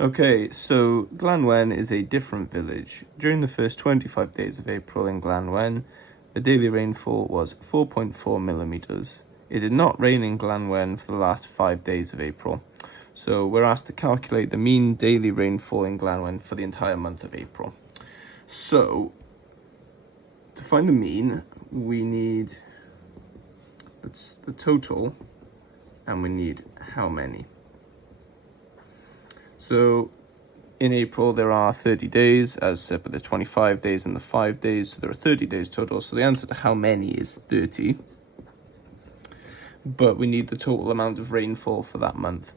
Okay, so Glanwen is a different village. During the first 25 days of April in Glanwen, the daily rainfall was 4.4 millimeters. It did not rain in Glanwen for the last 5 days of April. So we're asked to calculate the mean daily rainfall in Glanwen for the entire month of April. So, to find the mean, we need the total, and we need how many. So in April there are 30 days, as said, but there's 25 days and the 5 days, so there are 30 days total. So the answer to how many is 30. But we need the total amount of rainfall for that month.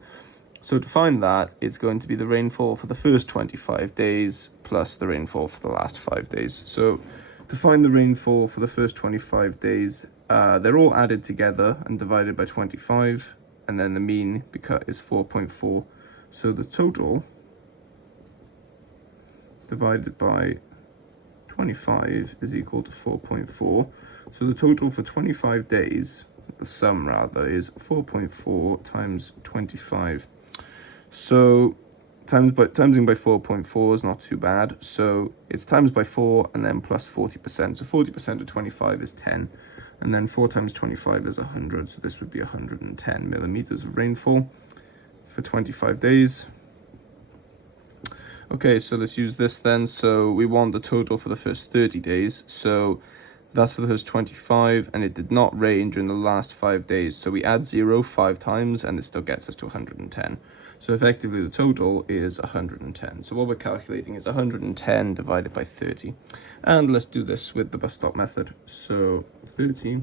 So to find that, it's going to be the rainfall for the first 25 days plus the rainfall for the last 5 days. So to find the rainfall for the first 25 days, they're all added together and divided by 25, and then the mean is 4.4. So the total divided by 25 is equal to 4.4. So the total for 25 days, the sum rather, is 4.4 times 25. So timesing by 4.4 is not too bad. So it's times by 4 and then plus 40%. So 40% of 25 is 10. And then 4 times 25 is 100. So this would be 110 millimeters of rainfall for 25 days. Okay, so let's use this then. So we want the total for the first 30 days. So that's for the first 25, and it did not rain during the last 5 days. So we add 0 5 times, and it still gets us to 110. So effectively, the total is 110. So what we're calculating is 110 divided by 30. And let's do this with the bus stop method. So 30,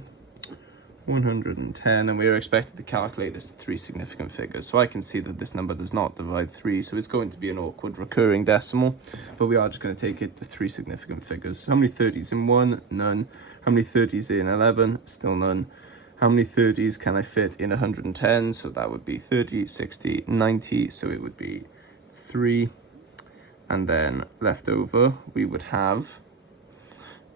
110, and we are expected to calculate this to 3 significant figures. So I can see that this number does not divide 3, so it's going to be an awkward recurring decimal, but we are just going to take it to 3 significant figures. So how many 30s in 1? None. How many 30s in 11? Still none. How many 30s can I fit in 110? So that would be 30, 60, 90, so it would be 3. And then left over, we would have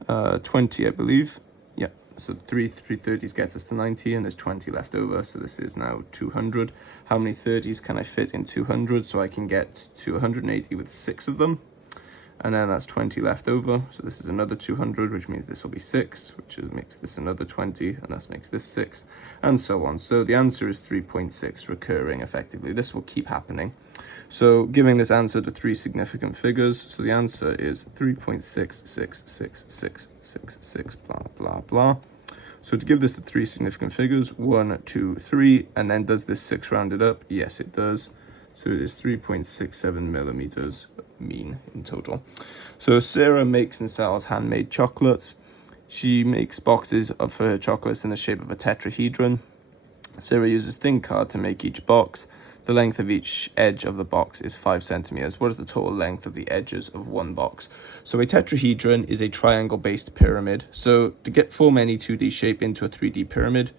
20, I believe. Yeah. So 3 30s gets us to 90, and there's 20 left over, so this is now 200. How many 30s can I fit in 200? So I can get to 180 with 6 of them, and then that's 20 left over. So this is another 200, which means this will be 6, which makes this another 20, and that makes this 6, and so on. So the answer is 3.6 recurring effectively. This will keep happening. So giving this answer to 3 significant figures, so the answer is 3.6666666, blah, blah, blah. So to give this to 3 significant figures, 1, 2, 3, and then does this 6 rounded up? Yes, it does. So it is 3.67 millimeters mean in total. So Sarah makes and sells handmade chocolates. She makes boxes for her chocolates in the shape of a tetrahedron. Sarah uses thin card to make each box. The length of each edge of the box is 5 centimeters. What is the total length of the edges of one box? So a tetrahedron is a triangle-based pyramid. So to form any 2D shape into a 3D pyramid,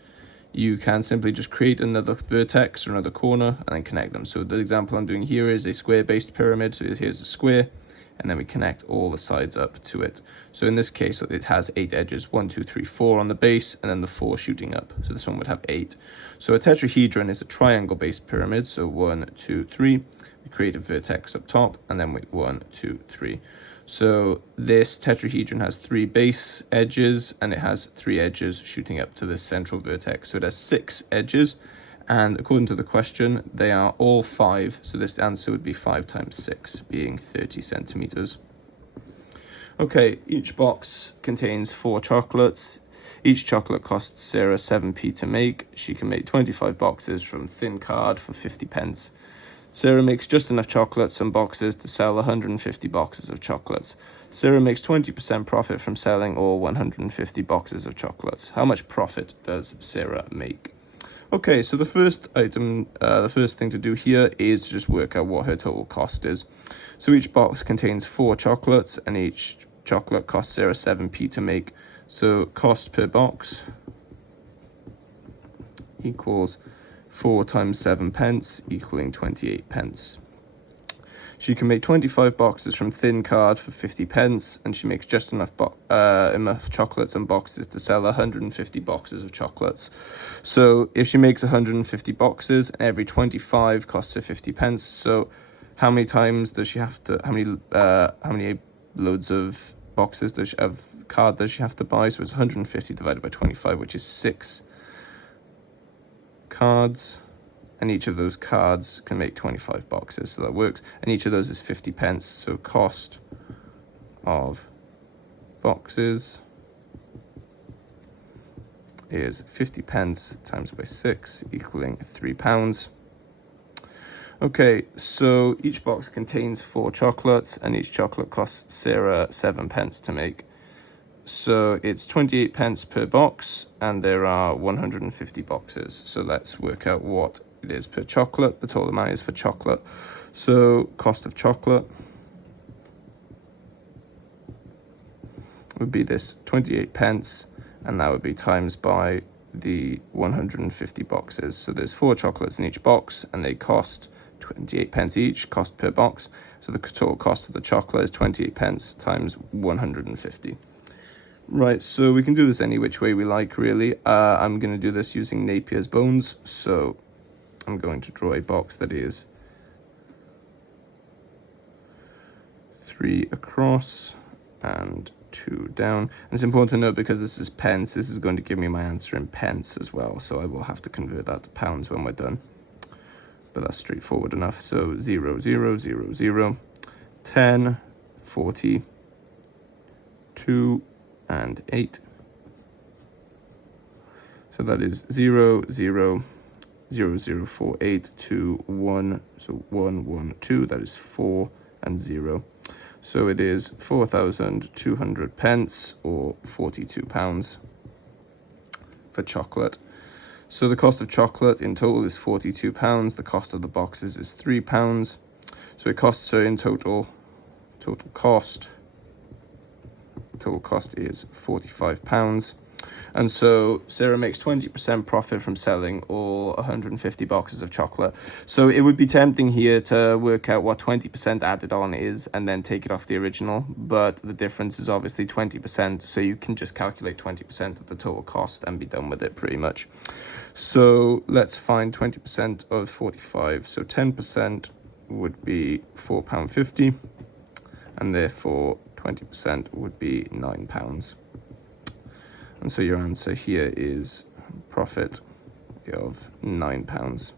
you can simply just create another vertex or another corner and then connect them. So the example I'm doing here is a square-based pyramid. So here's a square, and then we connect all the sides up to it. So in this case, it has 8 edges, 1, 2, 3, 4 on the base, and then the 4 shooting up. So this one would have 8. So a tetrahedron is a triangle-based pyramid. So 1, 2, 3, we create a vertex up top, and then 1, 2, 3. So this tetrahedron has 3 base edges, and it has 3 edges shooting up to this central vertex. So it has 6 edges, and according to the question, they are all 5. So this answer would be 5 times 6, being 30 centimeters. Okay, each box contains 4 chocolates. Each chocolate costs Sarah 7p to make. She can make 25 boxes from thin card for 50 pence. Sarah makes just enough chocolates and boxes to sell 150 boxes of chocolates. Sarah makes 20% profit from selling all 150 boxes of chocolates. How much profit does Sarah make? Okay, so the first thing to do here is just work out what her total cost is. So each box contains 4 chocolates, and each chocolate costs Sarah 7p to make. So cost per box equals 4 times 7 pence, equaling 28 pence. She can make 25 boxes from thin card for 50 pence, and she makes just enough chocolates and boxes to sell 150 boxes of chocolates. So if she makes 150 boxes, every 25 costs her 50 pence. So how many times does she have to, how many loads of boxes does she, of card does she have to buy? So it's 150 divided by 25, which is 6 cards. And each of those cards can make 25 boxes, so that works. And each of those is 50 pence, so cost of boxes is 50 pence times by 6, equaling £3. Okay, so each box contains 4 chocolates, and each chocolate costs Sarah 7 pence to make. So it's 28 pence per box, and there are 150 boxes. So let's work out what it is per chocolate. The total amount is for chocolate. So cost of chocolate would be this 28 pence, and that would be times by the 150 boxes. So there's 4 chocolates in each box, and they cost 28 pence each, cost per box. So the total cost of the chocolate is 28 pence times 150. Right, so we can do this any which way we like, really. I'm going to do this using Napier's bones. So I'm going to draw a box that is 3 across and 2 down. And it's important to note, because this is pence, this is going to give me my answer in pence as well. So I will have to convert that to pounds when we're done. But that's straightforward enough. So 0, 0, 0, 0, 10, 40, 2, and 8. So that is 0, 0, 0, 0, 4, 8, 2, 1. So 1, 1, 2. That is 4 and 0. So it is 4,200 pence, or £42 for chocolate. So the cost of chocolate in total is £42. The cost of the boxes is £3. So it costs her in total cost is £45. And so Sarah makes 20% profit from selling all 150 boxes of chocolate. So it would be tempting here to work out what 20% added on is and then take it off the original. But the difference is obviously 20%. So you can just calculate 20% of the total cost and be done with it pretty much. So let's find 20% of 45. So 10% would be £4.50. And therefore 20% would be £9. And so your answer here is profit of £9.